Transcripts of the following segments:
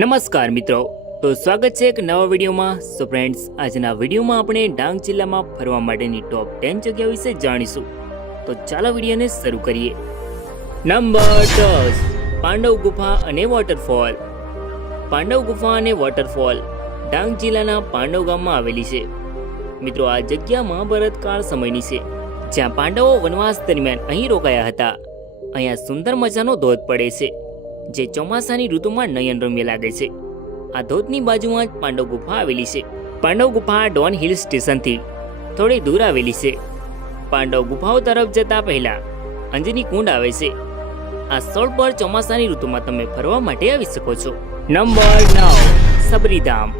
નમસ્કાર મિત્રો, તો સ્વાગત છે એક નવા વિડીયોમાં. સો ફ્રેન્ડ્સ, આજના વિડીયોમાં આપણે ડાંગ જિલ્લામાં ફરવા માટેની ટોપ 10 જગ્યાઓ વિશે જાણીશું. તો ચાલો વિડીયોને શરૂ કરીએ. નંબર 10, પાંડવ ગુફા અને વોટરફોલ. પાંડવ ગુફા અને વોટરફોલ ડાંગ જિલ્લાના પાંડવ ગામમાં આવેલી છે. મિત્રો, આ જગ્યા મહાભારત કાળ સમયની છે, જ્યાં પાંડવો વનવાસ દરમિયાન અહીં રોકાયા હતા. અહીંયા સુંદર મજાનો ધોધ પડે છે, જે ચોમાસાની ઋતુમાં નયનરમ્ય લાગે છે. આ ધોધની બાજુમાં જ પાંડવ ગુફા આવેલી છે. પાંડવ ગુફા ડોન હિલ સ્ટેશનથી થોડી દૂર આવેલી છે. પાંડવ ગુફાઓ તરફ જતા પહેલા અંજની કુંડ આવે છે. આ સ્થળ પર ચોમાસાની ઋતુમાં તમે ફરવા માટે આવી શકો છો. નંબર 9, સબરીધામ.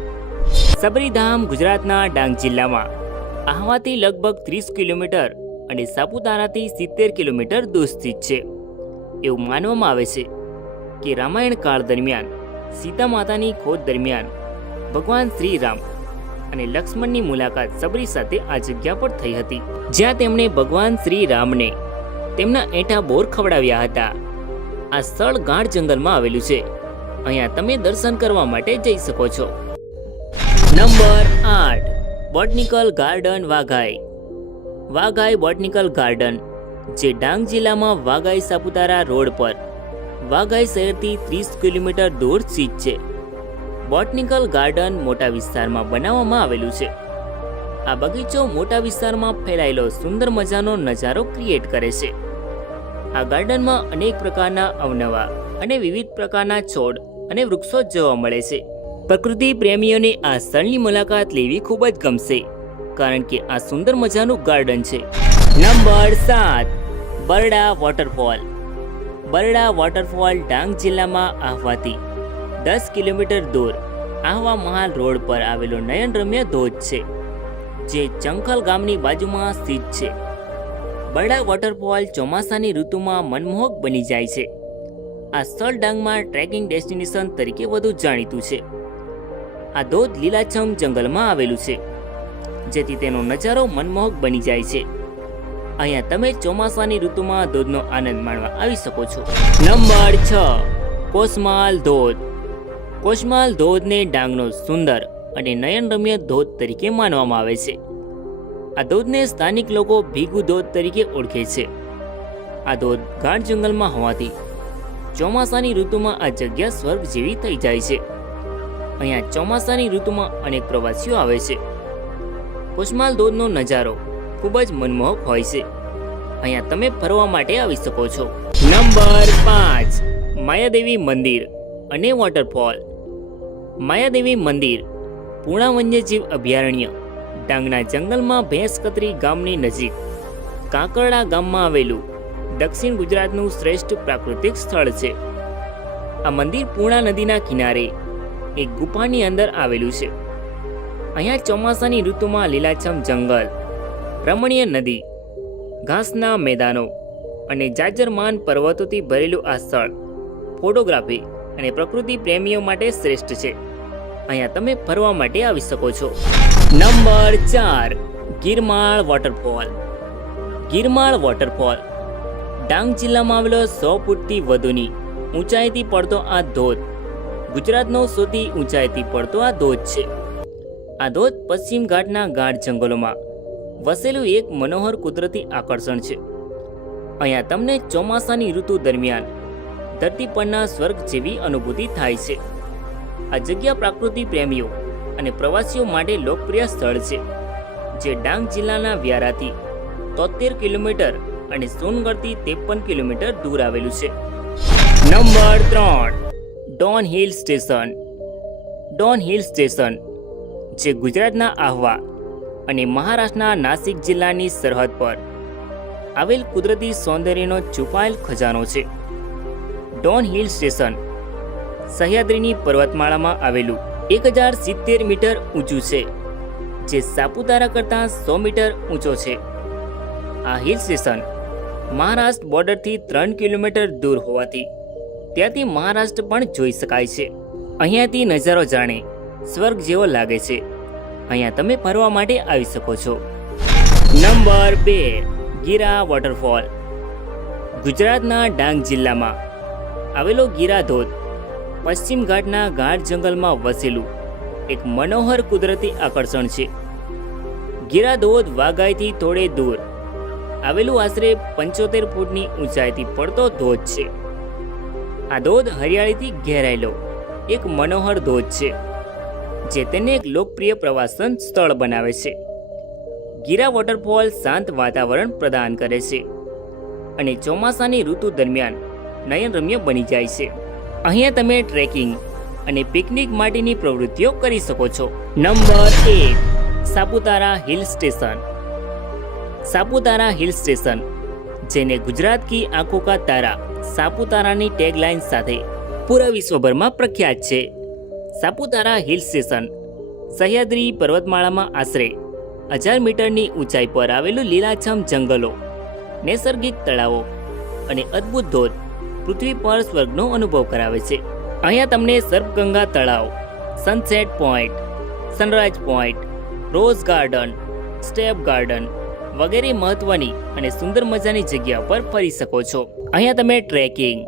સબરીધામ ગુજરાતના ડાંગ જિલ્લામાં આહવાથી લગભગ 30 કિલોમીટર અને સાપુતારાથી 70 કિલોમીટર દૂર સ્થિત છે. એવું માનવામાં આવે છે કે રામાયણ કાળ દરમિયાન સીતા માતાની ખોજ દરમિયાન ભગવાન શ્રી રામ અને લક્ષ્મણની મુલાકાત સબરી સાથે આ જગ્યા પર થઈ હતી, જ્યાં તેમણે ભગવાન શ્રી રામને તેમના એઠા બોર ખવડાવ્યા હતા. આ સ્થળ ગાઢ જંગલમાં આવેલું છે. અહીંયા તમે દર્શન કરવા માટે જઈ શકો છો. Number 8, botanical garden Waghai. Waghai botanical garden, જે ડાંગ જિલ્લામાં વાઘાઈ સાપુતારા રોડ પર વાઘાઈ શહેરથી 30 કિલોમીટર દૂર સ્થિત છે. બોટનિકલ ગાર્ડન મોટા વિસ્તારમાં બનાવવામાં આવેલું છે. આ બગીચો મોટા વિસ્તારમાં ફેલાયેલો સુંદર મજાનો નજારો ક્રિએટ કરે છે. આ ગાર્ડનમાં અનેક પ્રકારના અવનવા અને વિવિધ પ્રકારના છોડ અને વૃક્ષો જોવા મળે છે. પ્રકૃતિ પ્રેમીઓને આ સ્થળની મુલાકાત લેવી ખૂબ જ ગમશે, કારણ કે આ સુંદર મજાનું ગાર્ડન છે. નંબર 7, બરડા વોટરફોલ. બરડા વોટરફોલ ડાંગ જિલ્લામાં આહવાથી 10 કિલોમીટર દૂર આહવા મહાલ રોડ પર આવેલો નયનરમ્ય ધોધ છે, જે ચંખલ ગામની બાજુમાં સ્થિત છે. બરડા વોટરફોલ ચોમાસાની ઋતુમાં મનમોહક બની જાય છે. આ સ્થળ ડાંગમાં ટ્રેકિંગ ડેસ્ટિનેશન તરીકે વધુ જાણીતું છે. આ ધોધ લીલાછમ જંગલમાં આવેલું છે, જેથી તેનો નજારો મનમોહક બની જાય છે. અહીંયા તમે ચોમાસાની ઋતુમાં ધોધનો આનંદ માણવા આવી શકો છો. નંબર 6, કોસમાલ ધોધ. કોસમાલ ધોધને ડાંગનો સુંદર અને નયનરમ્ય ધોધ તરીકે માનવામાં આવે છે. આ ધોધને સ્થાનિક લોકો ભીગુ ધોધ તરીકે ઓળખે છે. આ ધોધ ગાઢ જંગલમાં હોવાથી ચોમાસાની ઋતુમાં આ જગ્યા સ્વર્ગ જેવી થઈ જાય છે. અહીંયા ચોમાસાની ઋતુમાં અનેક પ્રવાસીઓ આવે છે. કોસમાલ ધોધનો નજારો ખૂબ જ મનમોહક હોય છે. અહીંયા તમે ફરવા માટે આવી શકો છો. નંબર 5, માયાદેવી મંદિર અને વોટરફોલ. માયાદેવી મંદિર પૂર્ણા વન્યજીવ અભયારણ્ય ડાંગના જંગલમાં ભેંસકતરી ગામની નજીક કાંકરડા ગામમાં આવેલું દક્ષિણ ગુજરાતનું શ્રેષ્ઠ પ્રાકૃતિક સ્થળ છે. આ મંદિર પૂર્ણા નદીના કિનારે એક ગુફાની અંદર આવેલું છે. અહીંયા ચોમાસાની ઋતુમાં લીલાછમ જંગલ, રમણીય નદી, ઘાસના મેદાનો અને જાજરમાન પર્વતોથી ભરેલું આ સ્થળ ફોટોગ્રાફી અને પ્રકૃતિ પ્રેમીઓ માટે શ્રેષ્ઠ છે. અહીંયા તમે ફરવા માટે આવી શકો છો. Number 4, Girmal waterfall. Girmal waterfall Dang જિલ્લામાં આવેલો 100 ફૂટથી વધુની ઊંચાઈથી પડતો આ ધોધ ગુજરાતનો સૌથી ઊંચાઈથી પડતો આ ધોધ છે. આ ધોધ પશ્ચિમ ઘાટના ગાઢ જંગલોમાં વસેલું એક મનોહર કુદરતી આકર્ષણ છે. અહીંયા તમને ચોમાસાની ઋતુ દરમિયાન ધરતી પરના સ્વર્ગ જેવી અનુભૂતિ થાય છે. આ જગ્યા પ્રકૃતિ પ્રેમીઓ અને પ્રવાસીઓ માટે લોકપ્રિય સ્થળ છે, જે ડાંગ જિલ્લાના વ્યારાથી 73 કિલોમીટર અને સોનગઢથી 53 કિલોમીટર દૂર આવેલું છે. Number 3, Don hill station. Don hill station, જે ગુજરાતના આહવા અને મહારાષ્ટ્રના નાસિક જિલ્લાની સરહદ પર આવેલ કુદરતી સૌંદર્યનો છુપાયેલ ખજાનો છે. ડોન હિલ સ્ટેશન સહ્યાદ્રીની પર્વતમાળામાં આવેલું 1070 મીટર ઊંચું છે, જે સાપુતારા કરતાં 100 મીટર ઊંચો છે. આ હિલ સ્ટેશન મહારાષ્ટ્ર બોર્ડરથી 3 કિલોમીટર દૂર હોવાથી ત્યાંથી મહારાષ્ટ્ર પણ જોઈ શકાય છે. અહીંયાથી નજારો જાણે સ્વર્ગ જેવો લાગે છે. અહીંયા તમે ફરવા માટે આવી શકો છો. Number 2, Gira waterfall. ગુજરાતના ડાંગ જિલ્લામાં આવેલો ગીરા ધોધ પશ્ચિમ ઘાટના ગાઢ જંગલમાં વસેલું એક મનોહર કુદરતી આકર્ષણ છે. ગીરા ધોધ વાઘાઈથી થોડે દૂર આવેલું આશરે 75 ફૂટની ઊંચાઈથી પડતો ધોધ છે. આ ધોધ હરિયાળીથી ઘેરાયેલો એક મનોહર ધોધ છે, જે તેને એક લોકપ્રિય પ્રવાસન સ્થળ બનાવે છે. ગીરા વોટરફોલ શાંત વાતાવરણ પ્રદાન કરે છે અને ચોમાસાની ઋતુ દરમિયાન નયનરમ્ય બની જાય છે. અહીંયા તમે ટ્રેકિંગ અને પિકનિક માટેની પ્રવૃત્તિઓ કરી શકો છો. Number 1, Saputara hill station. Saputara hill station, જેને ગુજરાત કી આંખો કા તારા સાપુતારાની ટેગલાઇન સાથે પૂરા વિશ્વભરમાં પ્રખ્યાત છે. સાપુતારા હિલ સ્ટેશન સહ્યાદ્રી પર્વતમાળામાં આશરે 1000 મીટરની ઊંચાઈ પર આવેલું લીલાછમ જંગલો, નૈસર્ગિક તળાવો અને અદ્ભુત ધોધ પૃથ્વી પર સ્વર્ગનો અનુભવ કરાવે છે. અહીંયા તમને સર્પગંગા તળાવ, sunset point, sunrise point, rose garden, step garden વગેરે મહત્વની અને સુંદર મજાની જગ્યા પર ફરી શકો છો. અહીંયા તમે ટ્રેકિંગ,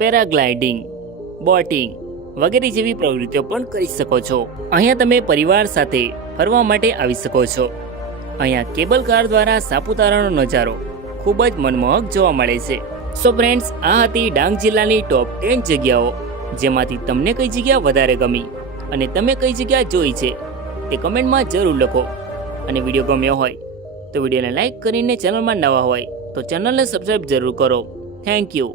પેરાગ્લાઇડિંગ, બોટિંગ વગેરે જેવી પ્રવૃત્તિઓ પણ કરી શકો છો. અહીંયા તમે પરિવાર સાથે ફરવા માટે આવી શકો છો. અહીંયા કેબલ કાર દ્વારા સાપુતારાનો નજારો ખૂબ જ મનમોહક જોવા મળે છે. સો ફ્રેન્ડ્સ, આ હતી ડાંગ જિલ્લાની ટોપ 10 જગ્યાઓ, જેમાંથી તમને કઈ જગ્યા વધારે ગમી અને તમે કઈ જગ્યા જોઈ છે તે કમેન્ટમાં જરૂર લખો. અને વિડીયો ગમ્યો હોય તો વિડીયોને લાઈક કરીને ચેનલમાં નવા હોય તો ચેનલને સબસ્ક્રાઈબ જરૂર કરો. Thank you.